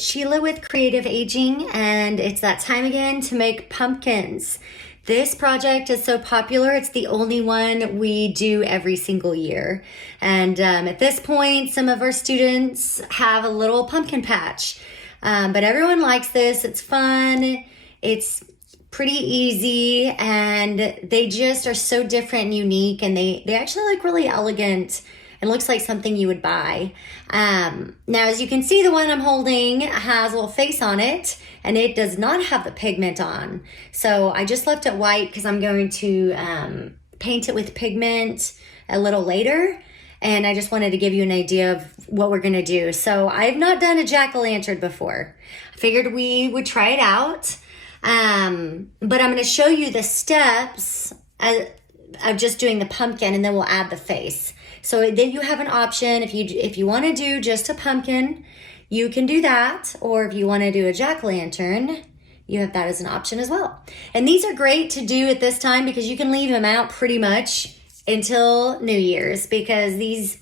it's Sheila with Creative Aging, and it's that time again to make pumpkins. This project is so popular, it's the only one we do every single year. And at this point, some of our students have a little pumpkin patch. But everyone likes this, it's fun, it's pretty easy, and they just are so different and unique, and they actually look really elegant. It looks like something you would buy. Now, as you can see, the one I'm holding has a little face on it, and it does not have the pigment on. So I just left it white because I'm going to paint it with pigment a little later. And I just wanted to give you an idea of what we're gonna do. So I've not done a jack-o'-lantern before. I figured we would try it out. But I'm gonna show you the steps of just doing the pumpkin, and then we'll add the face. So then you have an option. If you want to do just a pumpkin, you can do that. Or if you want to do a jack-o'-lantern, you have that as an option as well. And these are great to do at this time because you can leave them out pretty much until New Year's, because these,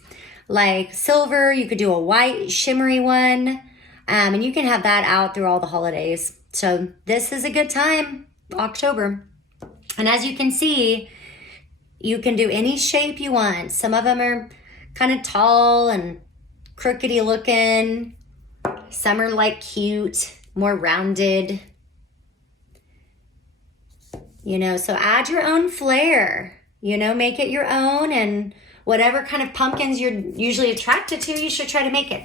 like silver, you could do a white shimmery one, and you can have that out through all the holidays. So this is a good time, October. And as you can see, you can do any shape you want. Some of them are kind of tall and crookedy looking. Some are like cute, more rounded. You know, so add your own flair. You know, make it your own, and whatever kind of pumpkins you're usually attracted to, you should try to make it.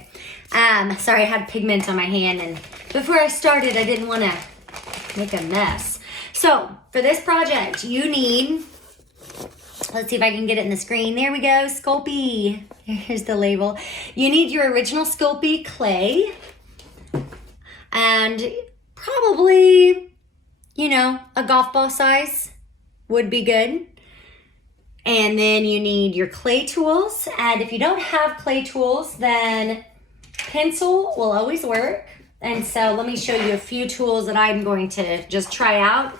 Sorry, I had pigment on my hand, and before I started, I didn't want to make a mess. So for this project, you need, let's see if I can get it in the screen. There we go, Sculpey. Here's the label. You need your original Sculpey clay, and probably, you know, a golf ball size would be good. And then you need your clay tools. And if you don't have clay tools, then pencil will always work. And so let me show you a few tools that I'm going to just try out.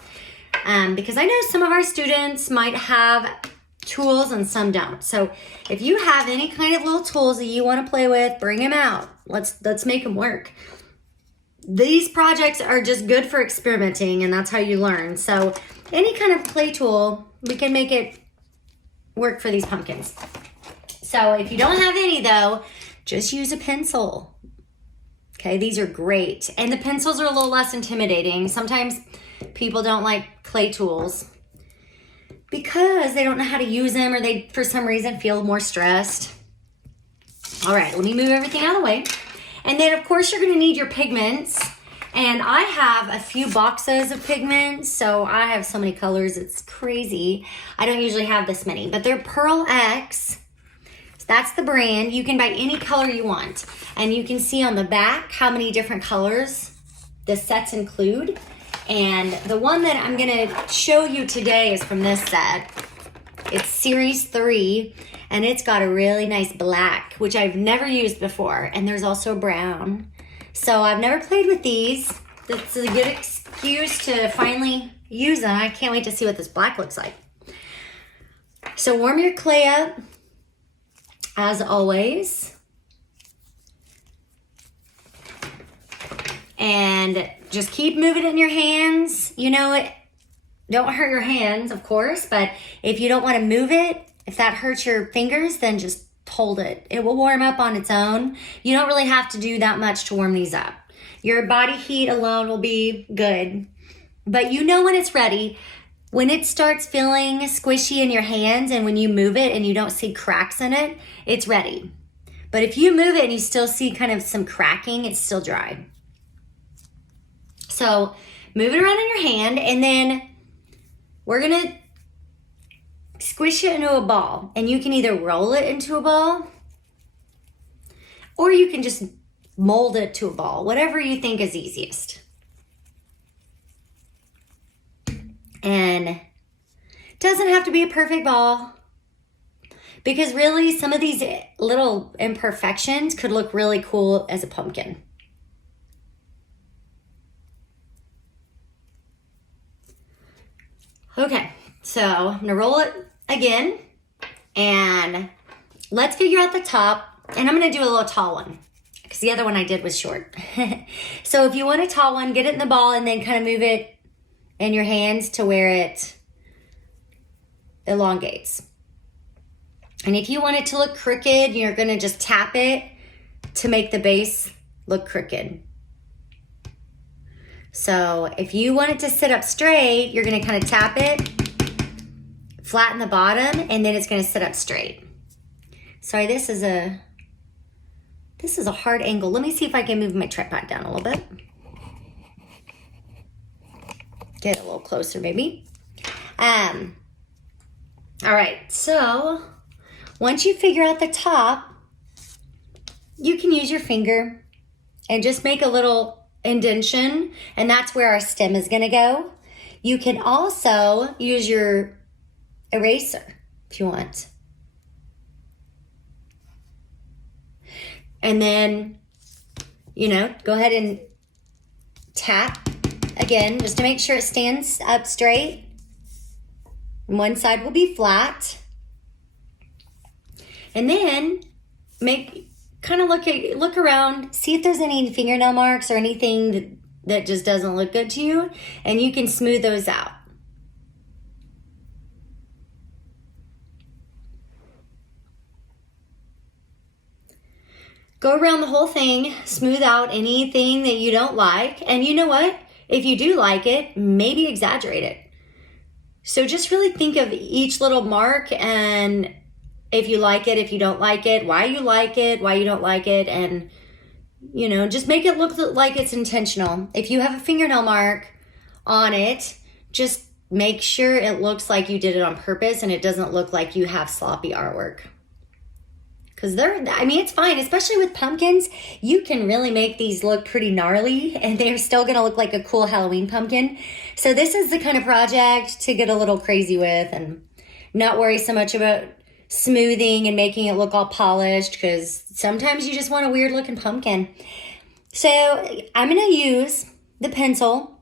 Because I know some of our students might have tools and some don't. So if you have any kind of little tools that you want to play with, bring them out. Let's make them work. These projects are just good for experimenting, and that's how you learn. So any kind of clay tool, we can make it work for these pumpkins. So if you don't have any though, just use a pencil. Okay, these are great. And the pencils are a little less intimidating. Sometimes people don't like clay tools because they don't know how to use them, or they, for some reason, feel more stressed. All right, let me move everything out of the way. And then of course you're gonna need your pigments. And I have a few boxes of pigments, so I have so many colors, it's crazy. I don't usually have this many, but they're Pearl X. So that's the brand. You can buy any color you want. And you can see on the back how many different colors the sets include. And the one that I'm gonna show you today is from this set. It's Series 3, and it's got a really nice black, which I've never used before. And there's also a brown. So I've never played with these. This is a good excuse to finally use them. I can't wait to see what this black looks like. So warm your clay up, as always. And just keep moving it in your hands. You know it, don't hurt your hands, of course, but if you don't want to move it, if that hurts your fingers, then just hold it. It will warm up on its own. You don't really have to do that much to warm these up. Your body heat alone will be good. But you know when it's ready. When it starts feeling squishy in your hands, and when you move it and you don't see cracks in it, it's ready. But if you move it and you still see kind of some cracking, it's still dry. So move it around in your hand, and then we're gonna squish it into a ball, and you can either roll it into a ball, or you can just mold it to a ball, whatever you think is easiest. And it doesn't have to be a perfect ball, because really some of these little imperfections could look really cool as a pumpkin. Okay, so I'm gonna roll it again, and let's figure out the top, and I'm gonna do a little tall one. because the other one I did was short. So if you want a tall one, get it in the ball and then kind of move it in your hands to where it elongates. And if you want it to look crooked, you're going to just tap it to make the base look crooked. So if you want it to sit up straight, you're going to kind of tap it, flatten the bottom, and then it's going to sit up straight. Sorry, this is a hard angle. Let me see if I can move my tripod down a little bit. Get a little closer, maybe. All right, so once you figure out the top, you can use your finger and just make a little indentation, and that's where our stem is gonna go. You can also use your eraser if you want. And then, go ahead and tap again, just to make sure it stands up straight. One side will be flat. And then look around, see if there's any fingernail marks or anything that just doesn't look good to you, and you can smooth those out. Go around the whole thing, smooth out anything that you don't like, and you know what? If you do like it, maybe exaggerate it. So just really think of each little mark, and if you like it, if you don't like it, why you like it, why you don't like it, and just make it look like it's intentional. If you have a fingernail mark on it, just make sure it looks like you did it on purpose and it doesn't look like you have sloppy artwork. Because it's fine, especially with pumpkins. You can really make these look pretty gnarly and they're still going to look like a cool Halloween pumpkin. So this is the kind of project to get a little crazy with and not worry so much about smoothing and making it look all polished, because sometimes you just want a weird looking pumpkin. So I'm going to use the pencil,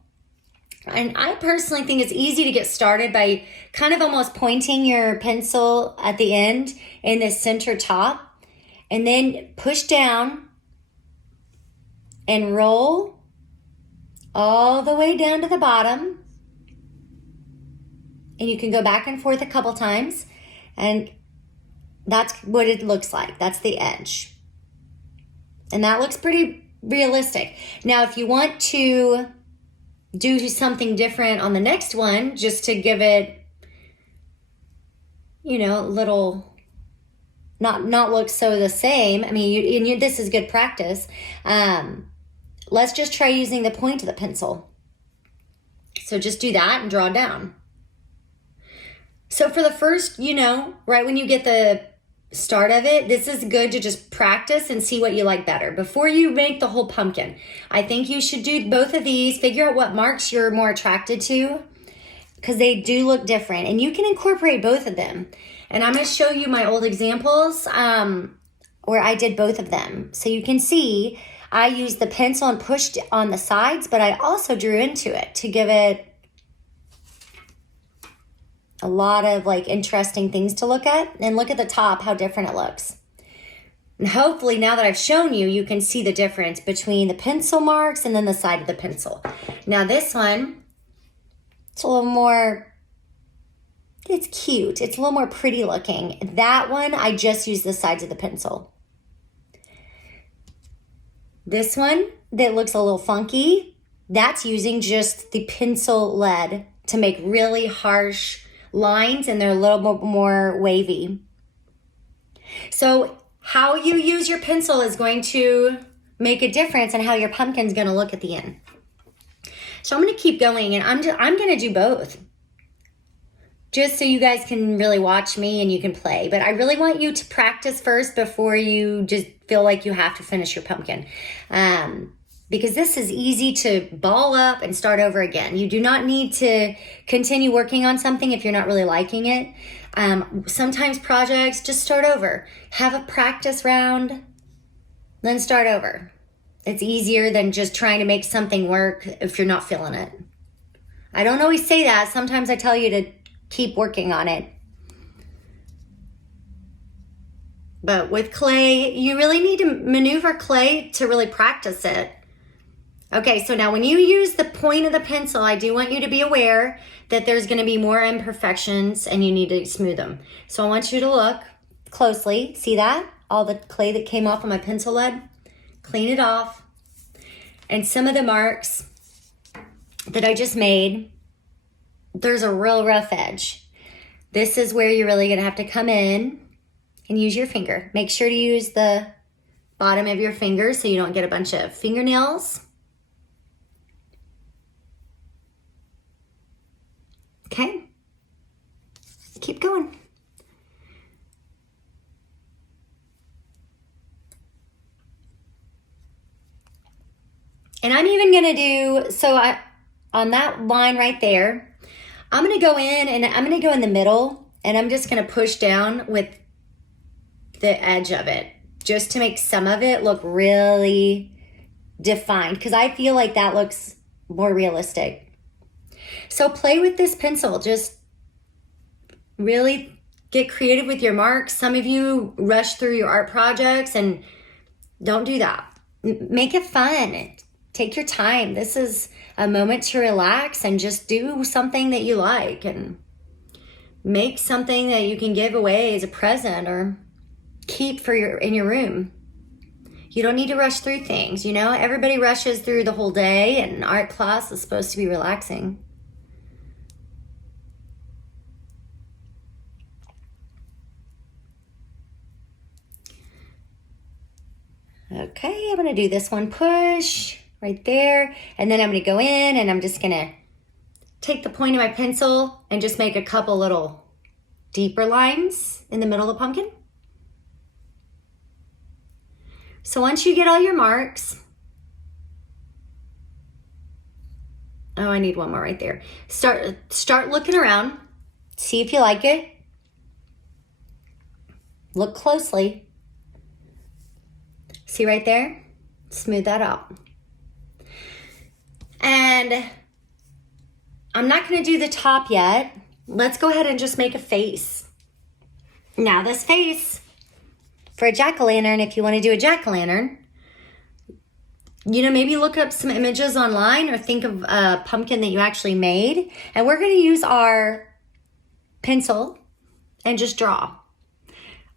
and I personally think it's easy to get started by kind of almost pointing your pencil at the end in the center top, and then push down and roll all the way down to the bottom. And you can go back and forth a couple times, and that's what it looks like. That's the edge. And that looks pretty realistic. Now, if you want to do something different on the next one, just to give it, a little, not look so the same. This is good practice. Let's just try using the point of the pencil. So just do that and draw down. So for the first, right when you get the start of it, this is good to just practice and see what you like better before you make the whole pumpkin. I think you should do both of these, figure out what marks you're more attracted to, because they do look different, and you can incorporate both of them. And I'm going to show you my old examples where I did both of them. So you can see I used the pencil and pushed on the sides, but I also drew into it to give it a lot of interesting things to look at. And look at the top, how different it looks. And hopefully now that I've shown you, you can see the difference between the pencil marks and then the side of the pencil. Now this one, it's a little more, it's cute. It's a little more pretty looking. That one, I just used the sides of the pencil. This one that looks a little funky, that's using just the pencil lead to make really harsh lines, and they're a little bit more wavy. So how you use your pencil is going to make a difference in how your pumpkin's going to look at the end. So I'm going to keep going, and I'm going to do both, just so you guys can really watch me and you can play. But I really want you to practice first before you just feel like you have to finish your pumpkin. Because this is easy to ball up and start over again. You do not need to continue working on something if you're not really liking it. Sometimes projects, just start over. Have a practice round, then start over. It's easier than just trying to make something work if you're not feeling it. I don't always say that. Sometimes I tell you to keep working on it. But with clay, you really need to maneuver clay to really practice it. Okay, so now when you use the point of the pencil, I do want you to be aware that there's going to be more imperfections and you need to smooth them. So I want you to look closely. See that? All the clay that came off of my pencil lead? Clean it off. And some of the marks that I just made, there's a real rough edge. This is where you're really going to have to come in and use your finger. Make sure to use the bottom of your finger so you don't get a bunch of fingernails. Okay, keep going. And I'm even gonna do, on that line right there, I'm gonna go in and I'm gonna go in the middle and I'm just gonna push down with the edge of it just to make some of it look really defined because I feel like that looks more realistic. So play with this pencil. Just really get creative with your marks. Some of you rush through your art projects and don't do that. Make it fun. Take your time. This is a moment to relax and just do something that you like and make something that you can give away as a present or keep in your room. You don't need to rush through things, you know? Everybody rushes through the whole day and art class is supposed to be relaxing. Okay, I'm gonna do this one push right there. And then I'm gonna go in and I'm just gonna take the point of my pencil and just make a couple little deeper lines in the middle of the pumpkin. So once you get all your marks, oh, I need one more right there. Start looking around, see if you like it. Look closely. See right there? Smooth that out. And I'm not gonna do the top yet. Let's go ahead and just make a face. Now this face, for a jack-o'-lantern, if you wanna do a jack-o'-lantern, you know, maybe look up some images online or think of a pumpkin that you actually made. And we're gonna use our pencil and just draw.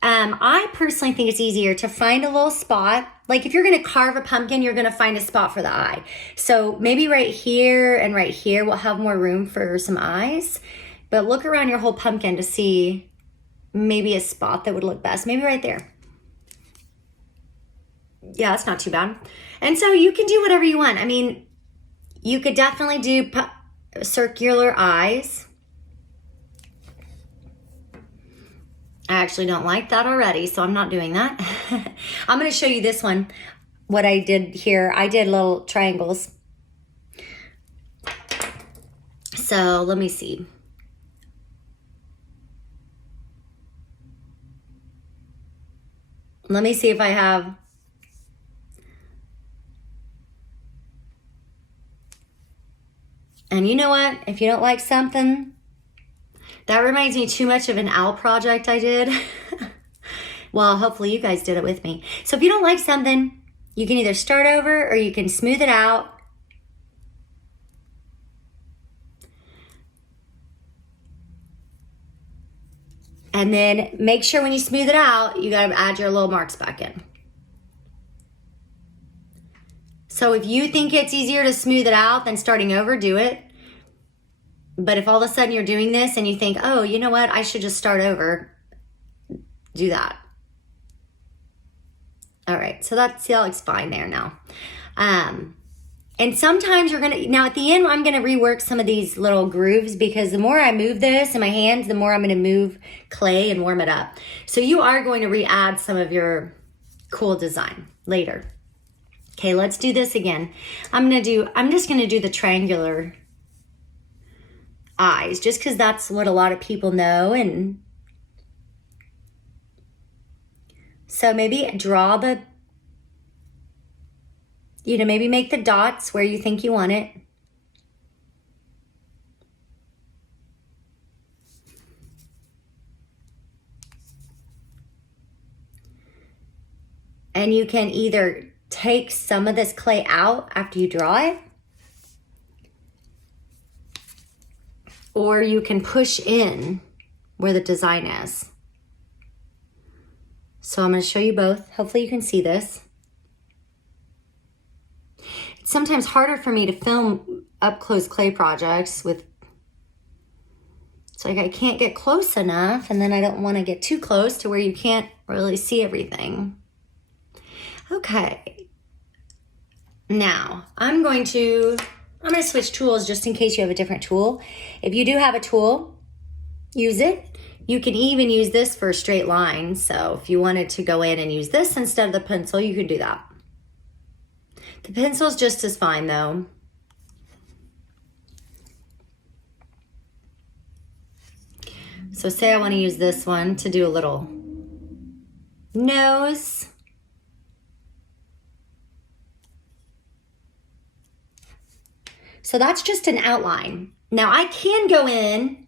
I personally think it's easier to find a little spot. Like if you're gonna carve a pumpkin, you're gonna find a spot for the eye. So maybe right here and right here will have more room for some eyes. But look around your whole pumpkin to see maybe a spot that would look best. Maybe right there. Yeah, that's not too bad. And so you can do whatever you want. I mean, you could definitely do circular eyes. I actually don't like that already, so I'm not doing that. I'm going to show you this one, what I did here. I did little triangles. So let me see. Let me see if I have... And you know what? If you don't like something, that reminds me too much of an owl project I did. Well, hopefully you guys did it with me. So if you don't like something, you can either start over or you can smooth it out. And then make sure when you smooth it out, you gotta add your little marks back in. So if you think it's easier to smooth it out than starting over, do it. But if all of a sudden you're doing this and you think, oh, you know what, I should just start over, do that. All right, so that looks fine there now. And sometimes you're gonna, now at the end, I'm gonna rework some of these little grooves because the more I move this in my hands, the more I'm gonna move clay and warm it up. So you are going to re-add some of your cool design later. Okay, let's do this again. I'm just gonna do the triangular eyes just because that's what a lot of people know. And so maybe draw the, you know, maybe make the dots where you think you want it. And you can either take some of this clay out after you draw it, or you can push in where the design is. So I'm going to show you both. Hopefully you can see this. It's sometimes harder for me to film up close clay projects with, it's like I can't get close enough, and then I don't want to get too close to where you can't really see everything. Okay. Now I'm going to switch tools just in case you have a different tool. If you do have a tool, use it. You can even use this for a straight line. So if you wanted to go in and use this instead of the pencil, you could do that. The pencil's just as fine though. So say I want to use this one to do a little nose. So that's just an outline. Now I can go in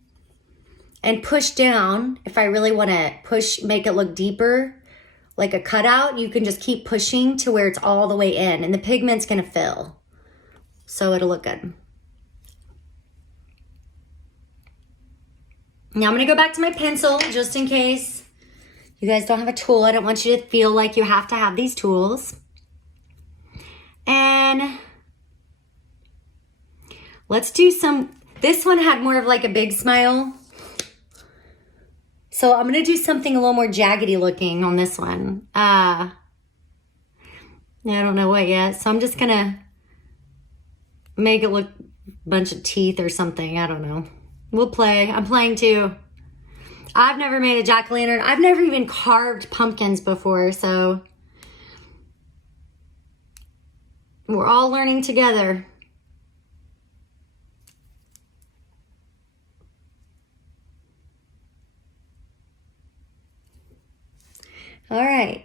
and push down if I really want to make it look deeper, like a cutout. You can just keep pushing to where it's all the way in, and the pigment's gonna fill. So it'll look good. Now I'm gonna go back to my pencil just in case you guys don't have a tool. I don't want you to feel like you have to have these tools. And let's do this one had more of like a big smile. So I'm gonna do something a little more jaggedy looking on this one. I don't know what yet. So I'm just gonna make it look a bunch of teeth or something. I don't know. We'll play. I'm playing too. I've never made a jack-o'-lantern. I've never even carved pumpkins before, so we're all learning together. All right.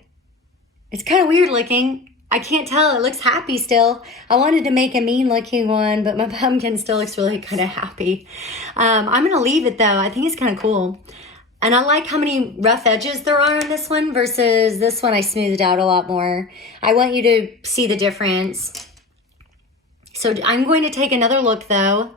It's kind of weird looking. I can't tell. It looks happy still. I wanted to make a mean looking one, but my pumpkin still looks really kind of happy. I'm going to leave it though. I think it's kind of cool. And I like how many rough edges there are on this one versus this one I smoothed out a lot more. I want you to see the difference. So I'm going to take another look though,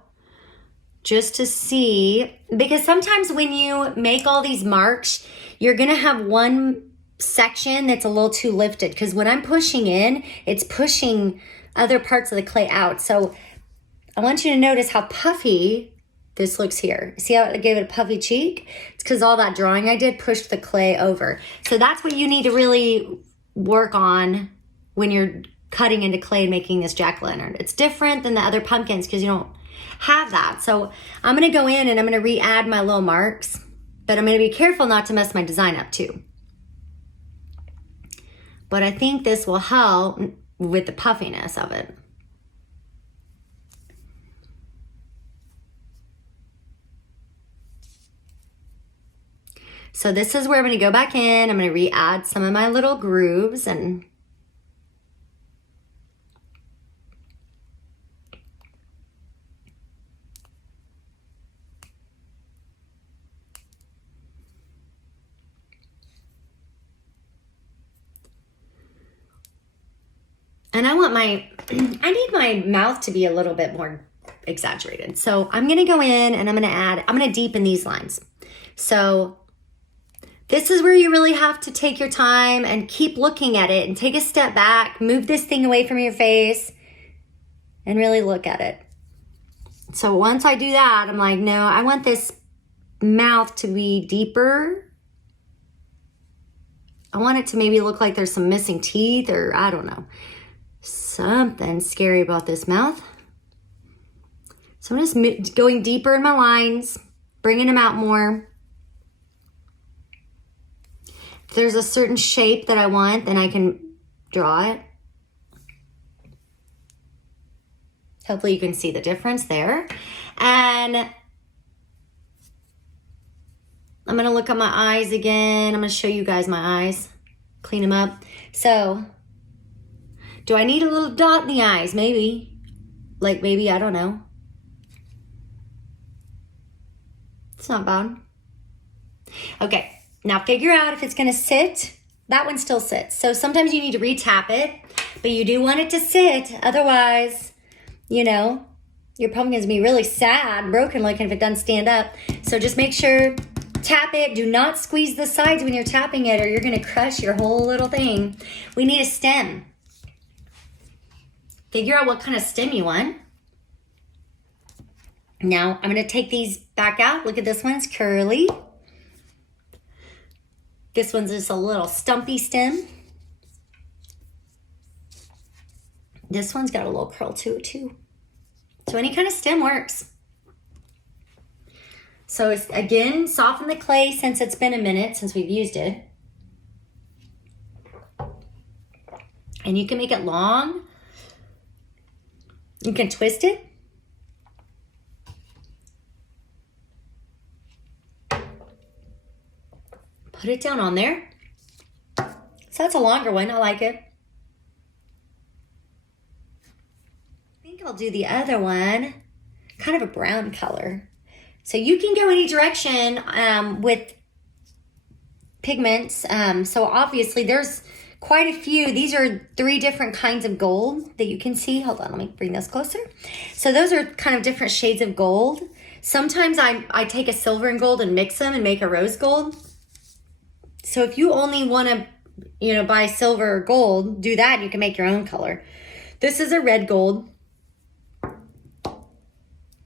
just to see, because sometimes when you make all these marks, you're going to have one section that's a little too lifted, because when I'm pushing in, it's pushing other parts of the clay out. So I want you to notice how puffy this looks here. See how I gave it a puffy cheek? It's because all that drawing I did pushed the clay over. So that's what you need to really work on when you're cutting into clay and making this jack-o'-lantern. It's different than the other pumpkins because you don't have that. So I'm going to go in and I'm going to re-add my little marks, but I'm going to be careful not to mess my design up too. But I think this will help with the puffiness of it. So this is where I'm going to go back in. I'm going to re-add some of my little grooves and I need my mouth to be a little bit more exaggerated. So I'm going to go in and I'm going to deepen these lines. So this is where you really have to take your time and keep looking at it and take a step back, move this thing away from your face and really look at it. So once I do that, I'm like, no, I want this mouth to be deeper. I want it to maybe look like there's some missing teeth, or I don't know. Something scary about this mouth. So I'm just going deeper in my lines, bringing them out more. If there's a certain shape that I want, then I can draw it. Hopefully you can see the difference there. And I'm going to look at my eyes again. I'm going to show you guys my eyes, clean them up. So do I need a little dot in the eyes? Maybe. Like maybe, I don't know. It's not bad. Okay, now figure out if it's gonna sit that one still sits. So sometimes you need to re-tap it, but you do want it to sit. Otherwise, you know, your pumpkin's gonna be really sad, broken looking if it doesn't stand up. So just make sure, tap it. Do not squeeze the sides when you're tapping it or you're gonna crush your whole little thing. We need a stem. Figure out what kind of stem you want. Now I'm gonna take these back out. Look at this one's curly. This one's just a little stumpy stem. This one's got a little curl to it too. So any kind of stem works. So it's, again, soften the clay since it's been a minute since we've used it. And you can make it long. You can twist it. Put it down on there. So that's a longer one, I like it. I think I'll do the other one, kind of a brown color. So you can go any direction with pigments. So obviously there's quite a few. These are 3 different kinds of gold that you can see. Hold on, let me bring this closer. So those are kind of different shades of gold. Sometimes I take a silver and gold and mix them and make a rose gold. So if you only want to, you know, buy silver or gold, do that. You can make your own color. This is a red gold.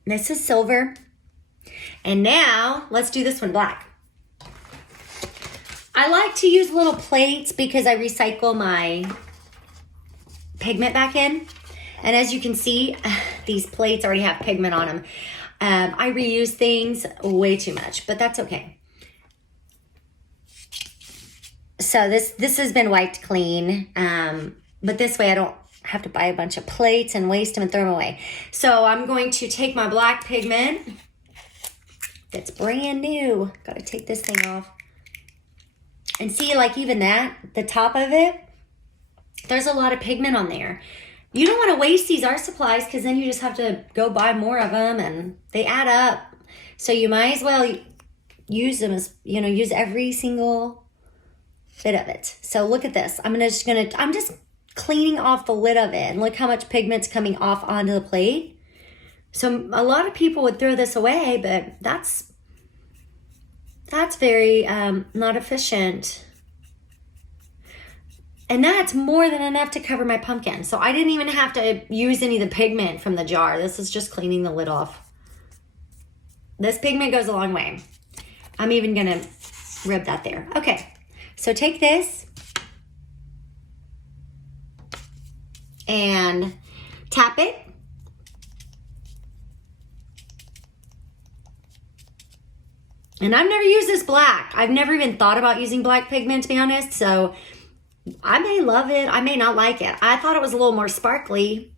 This is silver. And now let's do this one black. I like to use little plates because I recycle my pigment back in. And as you can see, these plates already have pigment on them. I reuse things way too much, but that's okay. So this has been wiped clean, but this way I don't have to buy a bunch of plates and waste them and throw them away. So I'm going to take my black pigment that's brand new. Got to take this thing off. And see, like even that, the top of it, there's a lot of pigment on there. You don't want to waste these art supplies because then you just have to go buy more of them and they add up. So you might as well use them as, you know, use every single bit of it. So look at this. I'm just cleaning off the lid of it and look how much pigment's coming off onto the plate. So a lot of people would throw this away, but that's very not efficient. And that's more than enough to cover my pumpkin. So I didn't even have to use any of the pigment from the jar. This is just cleaning the lid off. This pigment goes a long way. I'm even gonna rub that there. Okay, so take this and tap it. And I've never used this black. I've never even thought about using black pigment, to be honest. So I may love it. I may not like it. I thought it was a little more sparkly.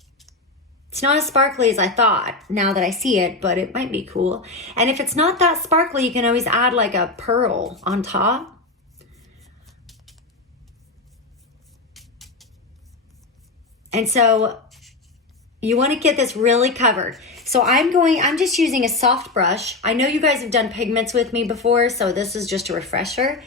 It's not as sparkly as I thought now that I see it, but it might be cool. And if it's not that sparkly, you can always add like a pearl on top. And so you want to get this really covered. So I'm just using a soft brush. I know you guys have done pigments with me before, so this is just a refresher.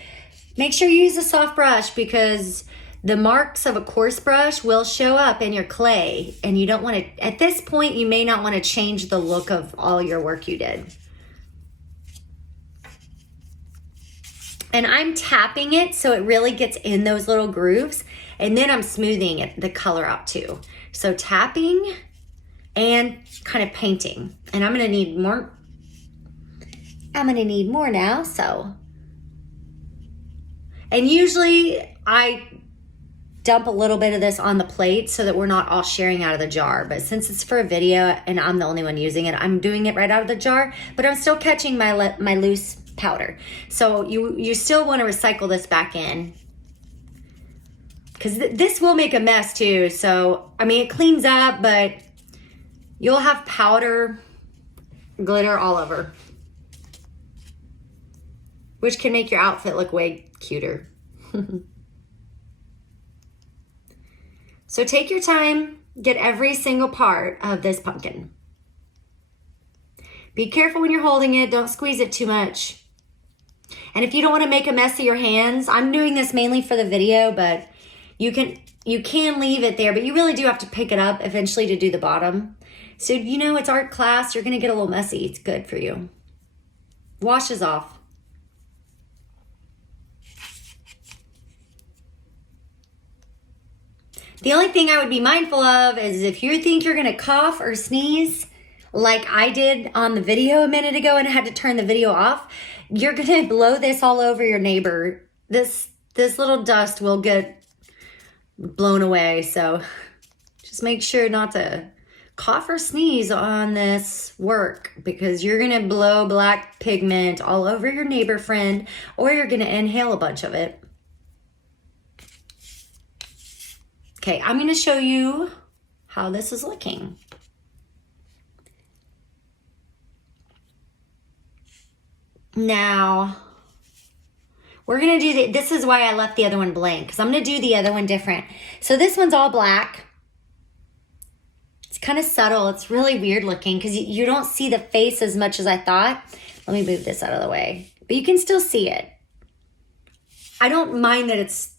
Make sure you use a soft brush because the marks of a coarse brush will show up in your clay, and you don't want to, at this point, you may not want to change the look of all your work you did. And I'm tapping it so it really gets in those little grooves, and then I'm smoothing it, the color out too. So tapping and kind of painting. And I'm gonna need more. I'm gonna need more now, so. And usually I dump a little bit of this on the plate so that we're not all sharing out of the jar. But since it's for a video and I'm the only one using it, I'm doing it right out of the jar, but I'm still catching my loose powder. So you still wanna recycle this back in, because this will make a mess too. So, I mean, it cleans up, but you'll have powder, glitter all over, which can make your outfit look way cuter. So take your time, get every single part of this pumpkin. Be careful when you're holding it, don't squeeze it too much. And if you don't want to make a mess of your hands, I'm doing this mainly for the video, but you can leave it there, but you really do have to pick it up eventually to do the bottom. So, you know, it's art class. You're going to get a little messy. It's good for you. Washes off. The only thing I would be mindful of is if you think you're going to cough or sneeze, like I did on the video a minute ago and I had to turn the video off, you're going to blow this all over your neighbor. This little dust will get blown away. So just make sure not to cough or sneeze on this work, because you're going to blow black pigment all over your neighbor friend, or you're going to inhale a bunch of it. Okay, I'm going to show you how this is looking. Now, we're going to do this is why I left the other one blank, because I'm going to do the other one different. So this one's all black. It's kind of subtle. It's really weird looking because you don't see the face as much as I thought. Let me move this out of the way. But you can still see it. I don't mind that it's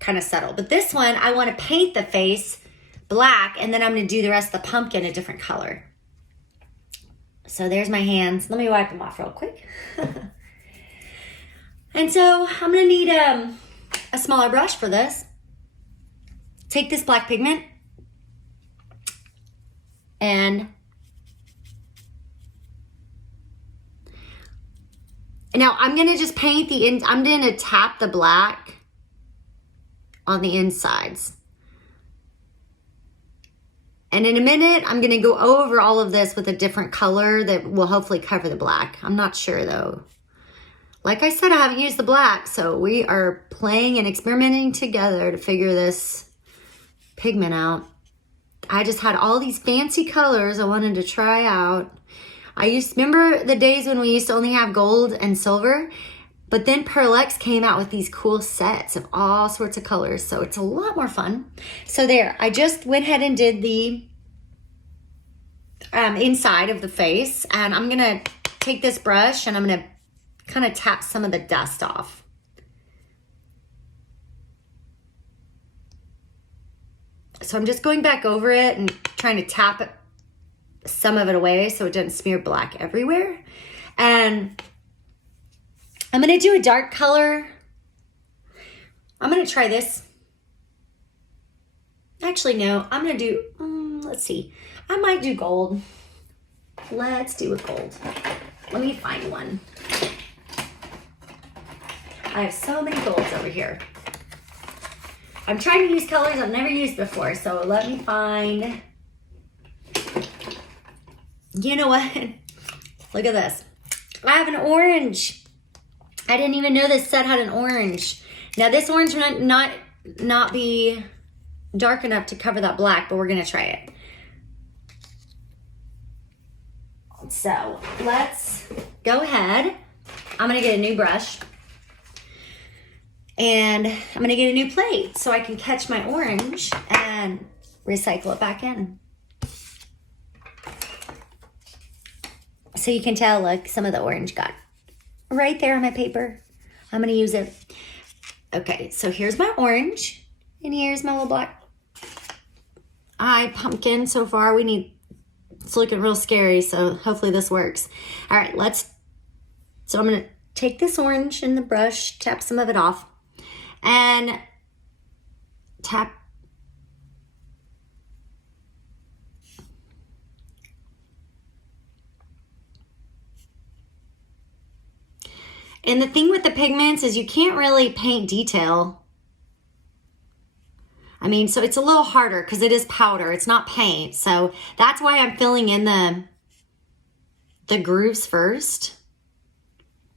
kind of subtle. But this one, I want to paint the face black, and then I'm going to do the rest of the pumpkin a different color. So there's my hands. Let me wipe them off real quick. And so I'm going to need a smaller brush for this. Take this black pigment and now I'm going to just paint I'm going to tap the black on the insides. And in a minute, I'm going to go over all of this with a different color that will hopefully cover the black. I'm not sure though. Like I said, I haven't used the black, so we are playing and experimenting together to figure this pigment out. I just had all these fancy colors I wanted to try out. Remember the days when we used to only have gold and silver? But then Pearl X came out with these cool sets of all sorts of colors, so it's a lot more fun. So there, I just went ahead and did the inside of the face, and I'm gonna take this brush and I'm gonna kind of tap some of the dust off. So I'm just going back over it and trying to tap it, some of it away so it doesn't smear black everywhere. And I'm going to do a dark color. I'm going to try this. Actually, no, I'm going to do, let's see. I might do gold. Let's do a gold. Let me find one. I have so many golds over here. I'm trying to use colors I've never used before, so let me find. You know what? Look at this. I have an orange. I didn't even know this set had an orange. Now this orange might not be dark enough to cover that black, but we're gonna try it. So let's go ahead. I'm gonna get a new brush. And I'm gonna get a new plate so I can catch my orange and recycle it back in. So you can tell, look, some of the orange got right there on my paper. I'm gonna use it. Okay, so here's my orange, and here's my little black eye pumpkin. So far, it's looking real scary, so hopefully this works. All right, so I'm gonna take this orange in the brush, tap some of it off, and tap. And the thing with the pigments is you can't really paint detail. I mean, so it's a little harder because it is powder. It's not paint. So that's why I'm filling in the grooves first,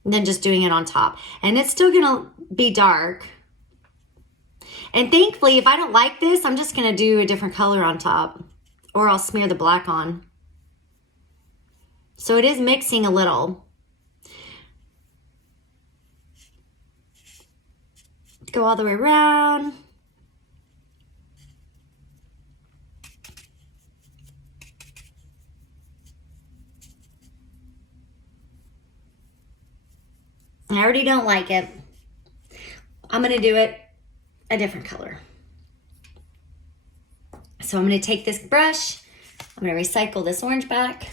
and then just doing it on top. And it's still gonna be dark. And thankfully, if I don't like this, I'm just gonna do a different color on top, or I'll smear the black on. So it is mixing a little. Go all the way around. I already don't like it. I'm going to do it a different color. So I'm going to take this brush. I'm going to recycle this orange back.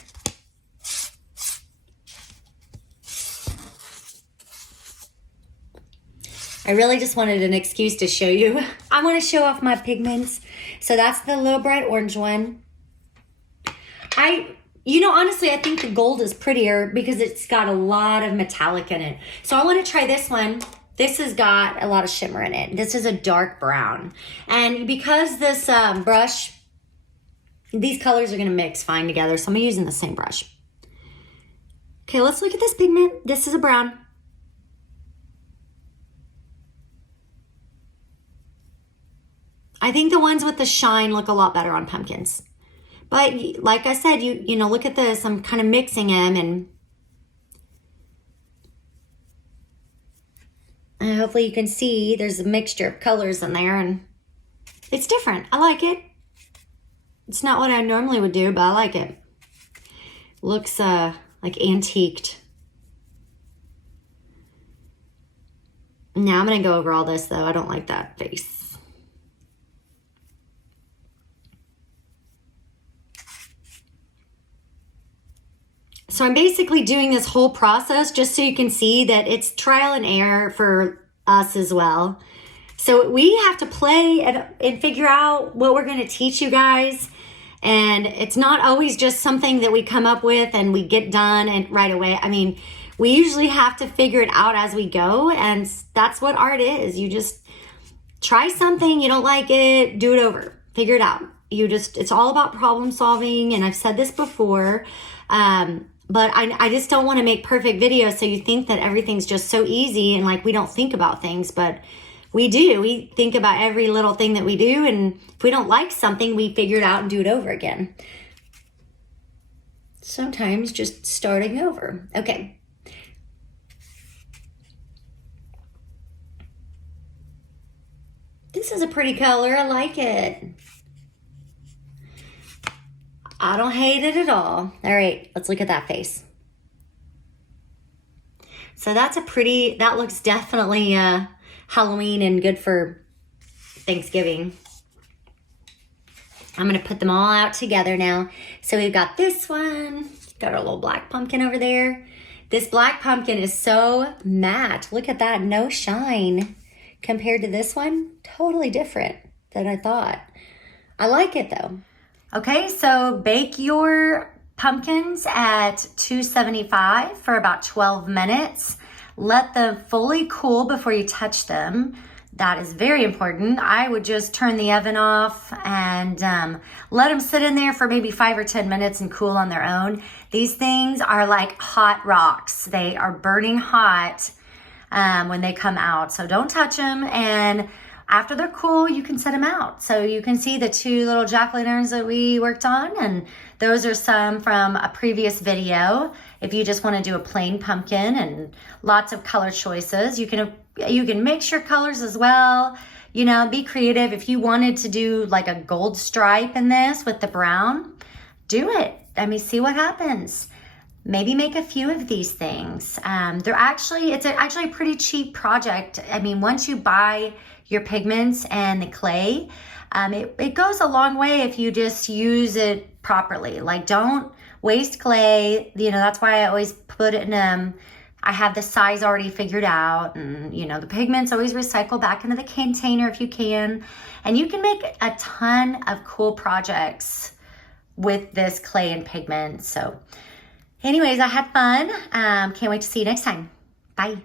I really just wanted an excuse to show you. I want to show off my pigments. So that's the little bright orange one. Honestly, I think the gold is prettier because it's got a lot of metallic in it. So I want to try this one. This has got a lot of shimmer in it. This is a dark brown. And because this brush, these colors are going to mix fine together, so I'm using the same brush. Okay, let's look at this pigment. This is a brown. I think the ones with the shine look a lot better on pumpkins. But like I said, you know, look at this. I'm kind of mixing them, and hopefully you can see there's a mixture of colors in there, and it's different. I like it. It's not what I normally would do, but I like it. Looks like antiqued. Now I'm going to go over all this, though. I don't like that face. So I'm basically doing this whole process just so you can see that it's trial and error for us as well. So we have to play and figure out what we're going to teach you guys. And it's not always just something that we come up with and we get done and right away. I mean, we usually have to figure it out as we go. And that's what art is. You just try something, you don't like it, do it over, figure it out. It's all about problem solving. And I've said this before, but I just don't want to make perfect videos so you think that everything's just so easy and like we don't think about things, but we do. We think about every little thing that we do, and if we don't like something, we figure it out and do it over again. Sometimes just starting over. Okay. This is a pretty color. I like it. I don't hate it at all. All right, let's look at that face. So that looks definitely Halloween and good for Thanksgiving. I'm gonna put them all out together now. So we've got this one, got our little black pumpkin over there. This black pumpkin is so matte. Look at that, no shine. Compared to this one, totally different than I thought. I like it though. Okay, so bake your pumpkins at 275 for about 12 minutes. Let them fully cool before you touch them. That is very important. I would just turn the oven off and let them sit in there for maybe 5 or 10 minutes and cool on their own. These things are like hot rocks. They are burning hot when they come out. So don't touch them, and after they're cool, you can set them out. So you can see the 2 little jack-o'-lanterns that we worked on, and those are some from a previous video. If you just want to do a plain pumpkin and lots of color choices, you can mix your colors as well. You know, be creative. If you wanted to do like a gold stripe in this with the brown, do it. I mean, see what happens. Maybe make a few of these things. It's actually a pretty cheap project. I mean, once you buy your pigments and the clay, it goes a long way if you just use it properly. Like, don't waste clay. You know, that's why I always put it in, I have the size already figured out, and you know, the pigments always recycle back into the container if you can. And you can make a ton of cool projects with this clay and pigment. So anyways, I had fun. Can't wait to see you next time. Bye.